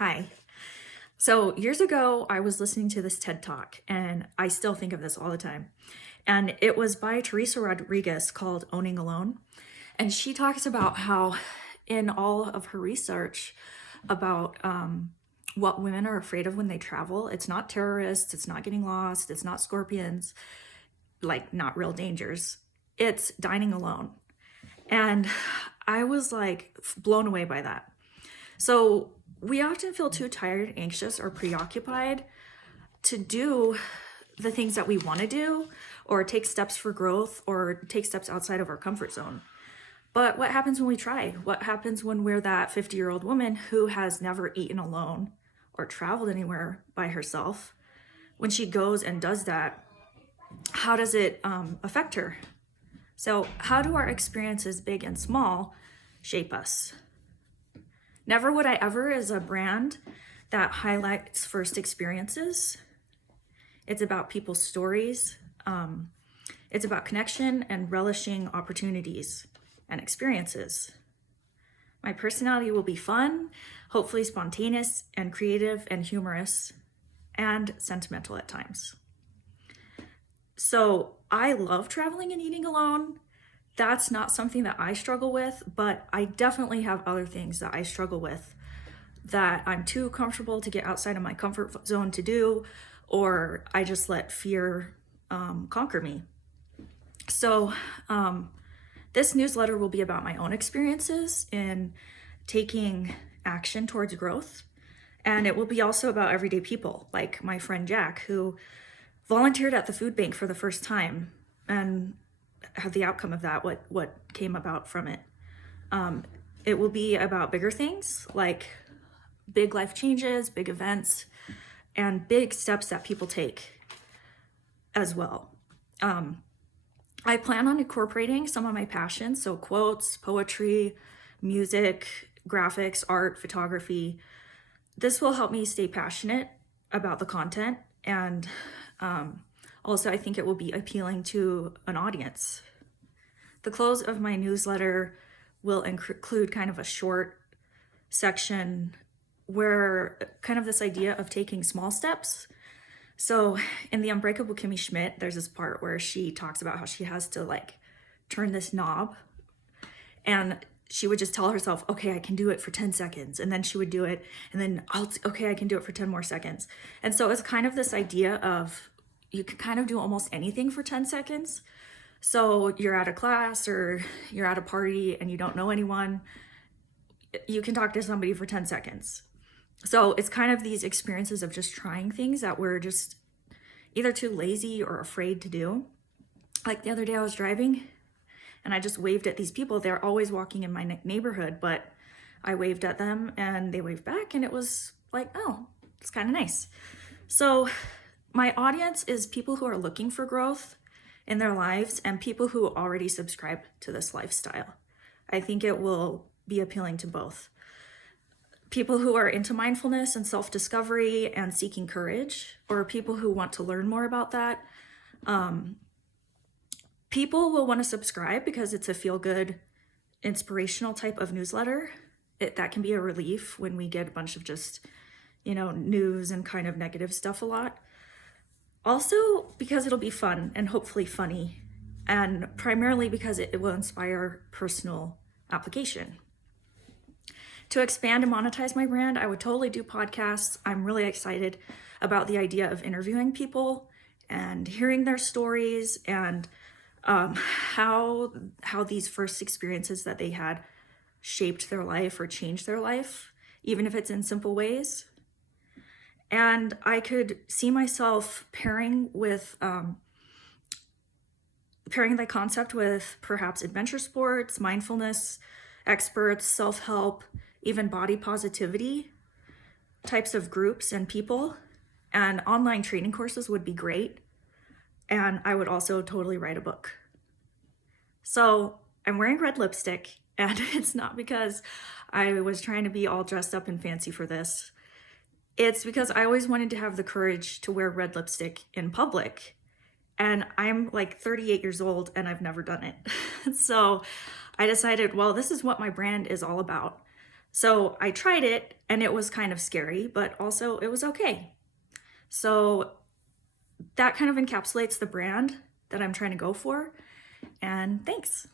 Hi. So years ago, I was listening to this TED Talk, and I still think of this all the time. And it was by Teresa Rodriguez called Owning Alone. And she talks about how, in all of her research about what women are afraid of when they travel, it's not terrorists, it's not getting lost, it's not scorpions, like not real dangers. It's dining alone. And I was like blown away by that. So we often feel too tired, anxious, or preoccupied to do the things that we want to do, or take steps for growth, or take steps outside of our comfort zone. But what happens when we try? What happens when we're that 50-year-old woman who has never eaten alone or traveled anywhere by herself? When she goes and does that, how does it affect her? So, how do our experiences, big and small, shape us? Never Would I Ever is a brand that highlights first experiences. It's about people's stories. It's about connection and relishing opportunities and experiences. My personality will be fun, hopefully spontaneous and creative and humorous, and sentimental at times. So I love traveling and eating alone. That's not something that I struggle with, but I definitely have other things that I struggle with that I'm too comfortable to get outside of my comfort zone to do, or I just let fear conquer me. So this newsletter will be about my own experiences in taking action towards growth. And it will be also about everyday people, like my friend Jack, who volunteered at the food bank for the first time and had the outcome of that, what came about from it. It will be about bigger things like big life changes, big events, and big steps that people take as well. I plan on incorporating some of my passions, so quotes, poetry, music, graphics, art, photography. This will help me stay passionate about the content, and also I think it will be appealing to an audience. The close of my newsletter will include kind of a short section where kind of this idea of taking small steps. So in The Unbreakable Kimmy Schmidt, there's this part where she talks about how she has to like turn this knob, and she would just tell herself, okay, I can do it for 10 seconds. And then she would do it. And then okay, I can do it for 10 more seconds. And so it's kind of this idea of you can kind of do almost anything for 10 seconds. So you're at a class or you're at a party and you don't know anyone, you can talk to somebody for 10 seconds. So it's kind of these experiences of just trying things that we're just either too lazy or afraid to do. Like the other day I was driving and I just waved at these people. They're always walking in my neighborhood, but I waved at them and they waved back, and it was like, oh, it's kind of nice. So my audience is people who are looking for growth in their lives and people who already subscribe to this lifestyle. I think it will be appealing to both. People who are into mindfulness and self-discovery and seeking courage, or people who want to learn more about that. People will want to subscribe because it's a feel-good, inspirational type of newsletter. That can be a relief when we get a bunch of just, news and kind of negative stuff a lot. Also, because it'll be fun and hopefully funny, and primarily because it will inspire personal application. To expand and monetize my brand, I would totally do podcasts. I'm really excited about the idea of interviewing people and hearing their stories and how these first experiences that they had shaped their life or changed their life, even if it's in simple ways. And I could see myself pairing the concept with perhaps adventure sports, mindfulness experts, self-help, even body positivity types of groups and people. And online training courses would be great. And I would also totally write a book. So I'm wearing red lipstick, and it's not because I was trying to be all dressed up and fancy for this. It's because I always wanted to have the courage to wear red lipstick in public. And I'm like 38 years old and I've never done it. So I decided, well, this is what my brand is all about. So I tried it and it was kind of scary, but also it was okay. So that kind of encapsulates the brand that I'm trying to go for. And thanks.